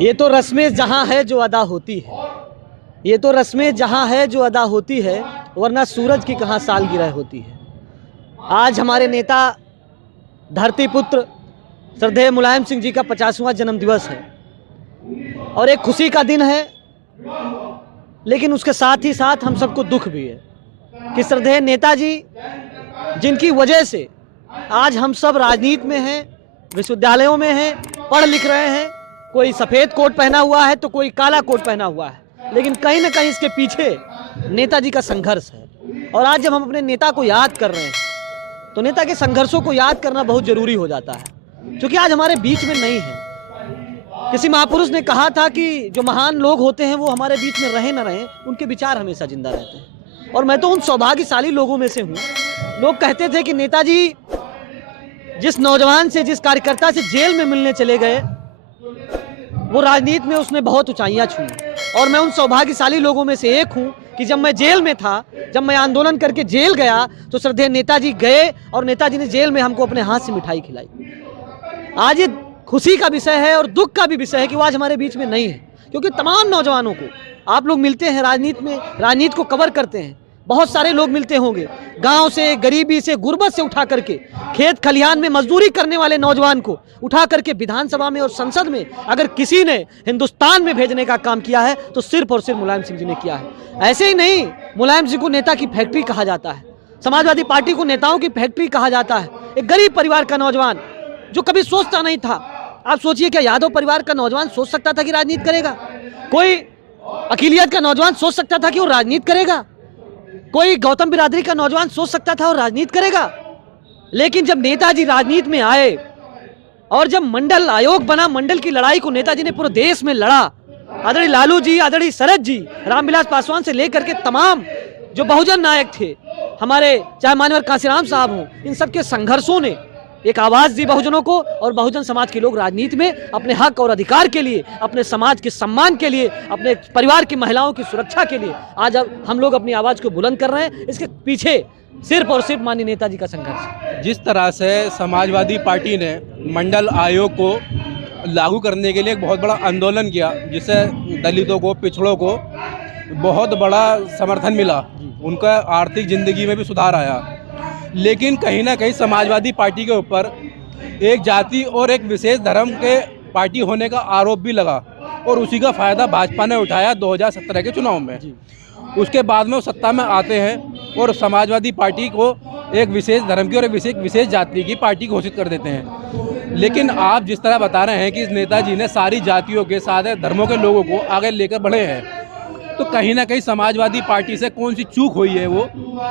ये तो रस्में जहाँ है जो अदा होती है, ये तो रस्में जहाँ है जो अदा होती है, वरना सूरज की कहाँ सालगिरह होती है। आज हमारे नेता धरती पुत्र श्रद्धेय मुलायम सिंह जी का 50वां जन्मदिवस है और एक खुशी का दिन है, लेकिन उसके साथ ही साथ हम सबको दुख भी है कि श्रद्धेय नेताजी जिनकी वजह से आज हम सब राजनीति में हैं, विश्वविद्यालयों में हैं, पढ़ लिख रहे हैं। कोई सफ़ेद कोट पहना हुआ है तो कोई काला कोट पहना हुआ है, लेकिन कहीं ना कहीं इसके पीछे नेताजी का संघर्ष है। और आज जब हम अपने नेता को याद कर रहे हैं तो नेता के संघर्षों को याद करना बहुत ज़रूरी हो जाता है, क्योंकि आज हमारे बीच में नहीं है। किसी महापुरुष ने कहा था कि जो महान लोग होते हैं वो हमारे बीच में रहे न रहें, उनके विचार हमेशा जिंदा रहते हैं। और मैं तो उन सौभाग्यशाली लोगों में से हूँ। लोग कहते थे कि नेताजी जिस नौजवान से, जिस कार्यकर्ता से जेल में मिलने चले गए, वो राजनीति में उसने बहुत ऊंचाइयां छुई। और मैं उन सौभाग्यशाली लोगों में से एक हूं कि जब मैं जेल में था, जब मैं आंदोलन करके जेल गया, तो श्रद्धेय नेताजी गए और नेताजी ने जेल में हमको अपने हाथ से मिठाई खिलाई। आज ये खुशी का विषय है और दुख का भी विषय है कि वो आज हमारे बीच में नहीं है, क्योंकि तमाम नौजवानों को आप लोग मिलते हैं राजनीति में, राजनीति को कवर करते हैं, बहुत सारे लोग मिलते होंगे, गांव से, गरीबी से, गुर्बत से उठा करके, खेत खलिहान में मजदूरी करने वाले नौजवान को उठा करके विधानसभा में और संसद में अगर किसी ने हिंदुस्तान में भेजने का काम किया है तो सिर्फ और सिर्फ मुलायम सिंह जी ने किया है। ऐसे ही नहीं, मुलायम सिंह को नेता की फैक्ट्री कहा जाता है, समाजवादी पार्टी को नेताओं की फैक्ट्री कहा जाता है। एक गरीब परिवार का नौजवान जो कभी सोचता नहीं था, आप सोचिए क्या यादव परिवार का नौजवान सोच सकता था कि राजनीति करेगा? कोई अकीलियत का नौजवान सोच सकता था कि वो राजनीति करेगा? कोई गौतम बिरादरी का नौजवान सोच सकता था और राजनीति करेगा? लेकिन जब नेताजी राजनीति में आए और जब मंडल आयोग बना, मंडल की लड़ाई को नेताजी ने पूरे देश में लड़ा। आदरणीय लालू जी, आदरणीय शरद जी, रामविलास पासवान से लेकर के तमाम जो बहुजन नायक थे हमारे, चाहे मान्यवर कांशीराम साहब हों, इन सब के संघर्षों ने एक आवाज़ दी बहुजनों को। और बहुजन समाज के लोग राजनीति में अपने हक और अधिकार के लिए, अपने समाज के सम्मान के लिए, अपने परिवार की महिलाओं की सुरक्षा के लिए आज अब हम लोग अपनी आवाज़ को बुलंद कर रहे हैं। इसके पीछे सिर्फ और सिर्फ माननीय नेताजी का संघर्ष। जिस तरह से समाजवादी पार्टी ने मंडल आयोग को लागू करने के लिए एक बहुत बड़ा आंदोलन किया, जिससे दलितों को, पिछड़ों को बहुत बड़ा समर्थन मिला, उनका आर्थिक ज़िंदगी में भी सुधार आया, लेकिन कहीं ना कहीं समाजवादी पार्टी के ऊपर एक जाति और एक विशेष धर्म के पार्टी होने का आरोप भी लगा और उसी का फ़ायदा भाजपा ने उठाया 2017 के चुनाव में। उसके बाद में वो सत्ता में आते हैं और समाजवादी पार्टी को एक विशेष धर्म की और एक विशेष जाति की पार्टी घोषित कर देते हैं। लेकिन आप जिस तरह बता रहे हैं कि इस नेताजी ने सारी जातियों के, सारे धर्मों के लोगों को आगे लेकर बढ़े हैं, तो कहीं ना कहीं समाजवादी पार्टी से कौन सी चूक हुई है वो,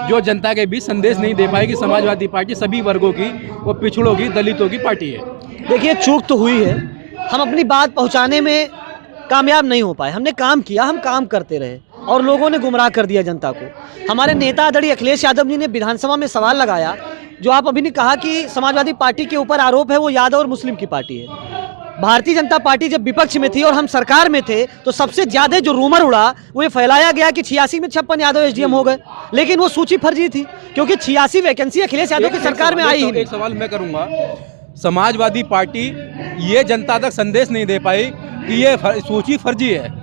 जो जनता के बीच संदेश नहीं दे पाई कि समाजवादी पार्टी सभी वर्गों की, वो पिछड़ों की, दलितों की पार्टी है। देखिए, चूक तो हुई है, हम अपनी बात पहुंचाने में कामयाब नहीं हो पाए। हमने काम किया, हम काम करते रहे और लोगों ने गुमराह कर दिया जनता को। हमारे नेता आदरणीय अखिलेश यादव जी ने विधानसभा में सवाल लगाया, जो आप अभी ने कहा कि समाजवादी पार्टी के ऊपर आरोप है वो यादव और मुस्लिम की पार्टी है। भारतीय जनता पार्टी जब विपक्ष में थी और हम सरकार में थे तो सबसे ज्यादा जो रूमर उड़ा वो ये फैलाया गया कि 86 में 56 यादव एसडीएम हो गए, लेकिन वो सूची फर्जी थी, क्योंकि 86 वैकेंसी अखिलेश यादव की सरकार में आई ही नहीं। एक सवाल मैं करूंगा, समाजवादी पार्टी ये जनता तक संदेश नहीं दे पाई कि ये सूची फर्जी है।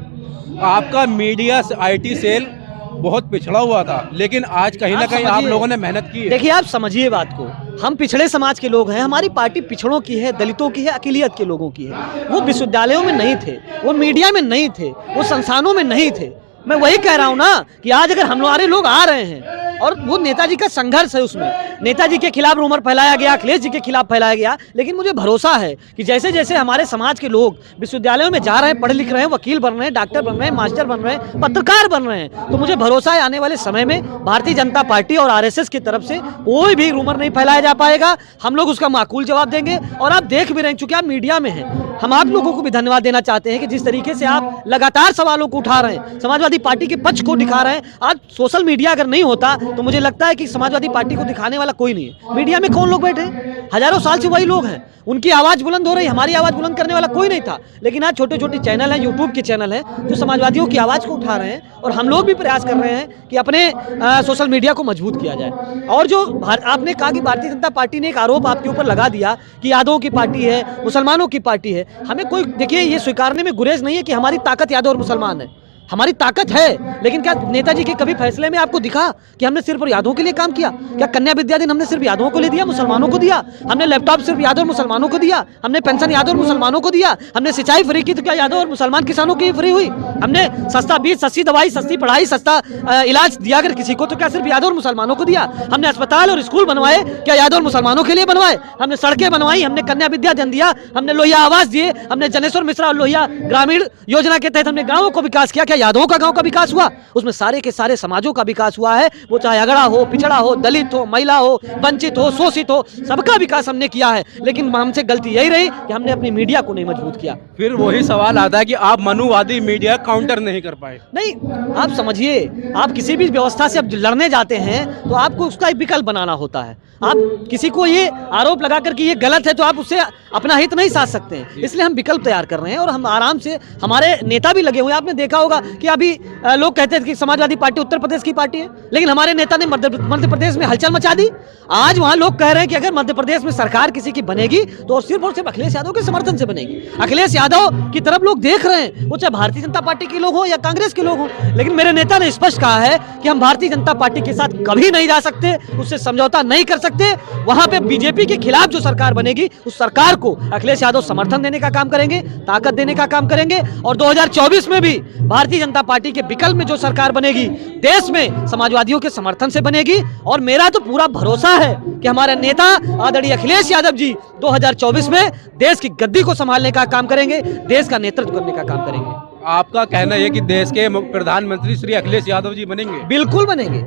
आपका मीडिया IT सेल बहुत पिछड़ा हुआ था, लेकिन आज कहीं ना कहीं आप लोगों ने मेहनत की है। देखिए, आप समझिए बात को, हम पिछड़े समाज के लोग हैं, हमारी पार्टी पिछड़ों की है, दलितों की है, अक़लियत के लोगों की है। वो विश्वविद्यालयों में नहीं थे, वो मीडिया में नहीं थे, वो संस्थानों में नहीं थे। मैं वही कह रहा हूँ ना कि आज अगर हमारे लोग आ रहे हैं और वो नेताजी का संघर्ष है, उसमें नेताजी के खिलाफ रूमर फैलाया गया, अखिलेश जी के खिलाफ फैलाया गया, लेकिन मुझे भरोसा है कि जैसे जैसे हमारे समाज के लोग विश्वविद्यालयों में जा रहे हैं, पढ़ लिख रहे हैं, वकील बन रहे हैं, डॉक्टर बन रहे हैं, मास्टर बन रहे हैं, पत्रकार बन रहे हैं, तो मुझे भरोसा है आने वाले समय में भारतीय जनता पार्टी और RSS की तरफ से कोई भी रूमर नहीं फैलाया जा पाएगा। हम लोग उसका माकूल जवाब देंगे। और आप देख भी रहे हैं, चूंकि आप मीडिया में हैं, हम आप लोगों को भी धन्यवाद देना चाहते हैं कि जिस तरीके से आप लगातार सवालों को उठा रहे हैं, समाजवादी पार्टी के पक्ष को दिखा रहे हैं। आज सोशल मीडिया अगर नहीं होता तो मुझे लगता है कि समाजवादी पार्टी को दिखाने वाला कोई नहीं है। मीडिया में कौन लोग बैठे हैं? हजारों साल से वही लोग हैं, उनकी आवाज़ बुलंद हो रही, हमारी आवाज़ बुलंद करने वाला कोई नहीं था। लेकिन आज छोटे छोटे चैनल हैं, यूट्यूब के चैनल हैं, जो समाजवादियों की आवाज़ को उठा रहे हैं, और हम लोग भी प्रयास कर रहे हैं कि अपने सोशल मीडिया को मजबूत किया जाए। और जो आपने कहा कि भारतीय जनता पार्टी ने एक आरोप आपके ऊपर लगा दिया कि यादवों की पार्टी है, मुसलमानों की पार्टी है, हमें कोई, देखिए, ये स्वीकारने में गुरेज नहीं है कि हमारी ताकत यादव और मुसलमान है। हमारी ताकत है, लेकिन क्या नेताजी के कभी फैसले में आपको दिखा कि हमने सिर्फ और यादवों के लिए काम किया? क्या कन्या विद्या दिन हमने सिर्फ यादवों को ले दिया, मुसलमानों को दिया? हमने लैपटॉप सिर्फ यादव और मुसलमानों को दिया? हमने पेंशन यादव और मुसलमानों को दिया? हमने सिंचाई फ्री की तो क्या यादव और मुसलमान किसानों की फ्री हुई? हमने सस्ता बीज, सस्ती दवाई, सस्ती पढ़ाई, सस्ता इलाज दिया अगर किसी को, तो क्या सिर्फ यादव और मुसलमानों को दिया? हमने अस्पताल और स्कूल बनवाए, क्या यादव और मुसलमानों के लिए बनवाए? हमने सड़कें बनवाई, हमने कन्या विद्या धन दिया, हमने लोहिया आवास दिए, हमने जनेश्वर मिश्रा और लोहिया ग्रामीण योजना के तहत हमने गाँवों को विकास किया। क्या यादवों का गाँव का विकास हुआ? उसमें सारे के सारे समाजों का विकास हुआ है, वो चाहे अगड़ा हो, पिछड़ा हो, दलित हो, महिला हो, वंचित हो, शोषित हो, सबका विकास हमने किया है। लेकिन हमसे गलती यही रही कि हमने अपनी मीडिया को नहीं मजबूत किया। फिर वही सवाल आता है कि आप मनुवादी मीडिया काउंटर नहीं कर पाए। नहीं, आप समझिए, आप किसी भी व्यवस्था से अब लड़ने जाते हैं तो आपको उसका एक विकल्प बनाना होता है। आप किसी को ये आरोप लगाकर कि ये गलत है तो आप उससे अपना हित नहीं साध सकते हैं। इसलिए हम विकल्प तैयार कर रहे हैं और हम आराम से, हमारे नेता भी लगे हुए हैं। आपने देखा होगा कि अभी लोग कहते हैं कि समाजवादी पार्टी उत्तर प्रदेश की पार्टी है, लेकिन हमारे नेता ने मध्य प्रदेश में हलचल मचा दी। आज वहां लोग कह रहे हैं कि अगर मध्य प्रदेश में सरकार किसी की बनेगी तो सिर्फ और सिर्फ अखिलेश यादव के समर्थन से बनेगी। अखिलेश यादव की तरफ लोग देख रहे हैं, वो चाहे भारतीय जनता पार्टी के लोग हो या कांग्रेस के लोग हो। लेकिन मेरे नेता ने स्पष्ट कहा है कि हम भारतीय जनता पार्टी के साथ कभी नहीं जा सकते, उससे समझौता नहीं कर सकते। वहां पे बीजेपी के खिलाफ जो सरकार बनेगी, उस सरकार को अखिलेश यादव समर्थन देने का काम करेंगे, ताकत देने का काम करेंगे। और 2024 में भी भारतीय जनता पार्टी के विकल्प में जो सरकार बनेगी, देश में समाजवादियों के समर्थन से बनेगी। और मेरा तो पूरा भरोसा है कि हमारे नेता आदरणीय अखिलेश यादव जी 2024 में देश की गद्दी को संभालने का काम करेंगे, देश का नेतृत्व करने का काम करेंगे। आपका कहना है कि देश के प्रधानमंत्री श्री अखिलेश यादव जी बनेंगे? बिल्कुल बनेंगे।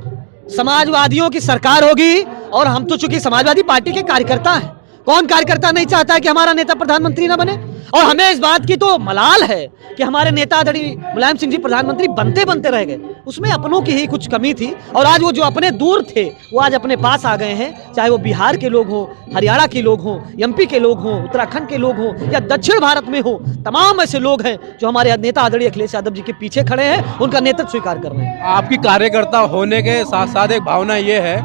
समाजवादियों की सरकार होगी, और हम तो चूंकि समाजवादी पार्टी के कार्यकर्ता हैं, कौन कार्यकर्ता नहीं चाहता है कि हमारा नेता प्रधानमंत्री ना बने? और हमें इस बात की तो मलाल है कि हमारे नेता आदरणीय मुलायम सिंह जी प्रधानमंत्री बनते बनते रह गए। उसमें अपनों की ही कुछ कमी थी, और आज वो जो अपने दूर थे वो आज अपने पास आ गए हैं। चाहे वो बिहार के लोग हों, हरियाणा के लोग हों, एमपी के लोग हों, उत्तराखंड के लोग हों, या दक्षिण भारत में हो, तमाम ऐसे लोग हैं जो हमारे नेता आदरणीय अखिलेश यादव जी के पीछे खड़े हैं, उनका नेतृत्व स्वीकार कर रहे हैं। आपकी कार्यकर्ता होने के साथ साथ एक भावना ये है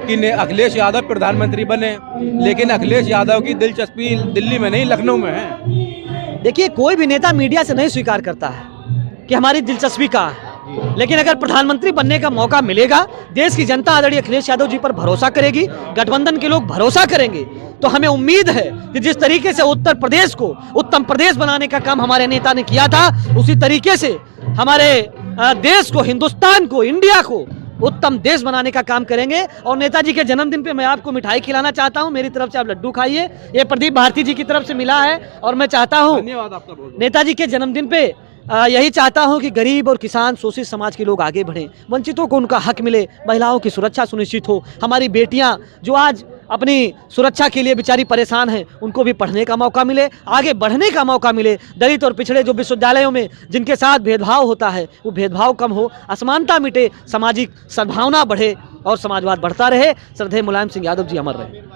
कि अखिलेश यादव प्रधानमंत्री बने, लेकिन अखिलेश यादव की दिलचस्पी दिल्ली में नहीं, लखनऊ में है। देखिए, कोई भी नेता मीडिया से नहीं स्वीकार करता है कि हमारी दिलचस्पी कहाँ है, लेकिन अगर प्रधानमंत्री बनने का मौका मिलेगा, देश की जनता आदरणीय अखिलेश यादव जी पर भरोसा करेगी, गठबंधन के लोग भरोसा करेंगे, तो हमें उम्मीद है कि जिस तरीके से उत्तर प्रदेश को उत्तम प्रदेश बनाने का काम हमारे नेता ने किया था, उसी तरीके से हमारे देश को, हिंदुस्तान को, इंडिया को उत्तम देश बनाने का काम करेंगे। और नेताजी के जन्मदिन पे मैं आपको मिठाई खिलाना चाहता हूं, मेरी तरफ से आप लड्डू खाइए। ये प्रदीप भारती जी की तरफ से मिला है, और मैं चाहता हूं, धन्यवाद आपका बहुत। नेताजी के जन्मदिन पे यही चाहता हूं कि गरीब और किसान, शोषित समाज के लोग आगे बढ़ें, वंचितों को उनका हक मिले, महिलाओं की सुरक्षा सुनिश्चित हो। हमारी बेटियां जो आज अपनी सुरक्षा के लिए बेचारी परेशान हैं, उनको भी पढ़ने का मौका मिले, आगे बढ़ने का मौका मिले। दलित और पिछड़े जो विश्वविद्यालयों में जिनके साथ भेदभाव होता है, वो भेदभाव कम हो, असमानता मिटे, सामाजिक सद्भावना बढ़े और समाजवाद बढ़ता रहे। श्रद्धेय मुलायम सिंह यादव जी अमर रहे।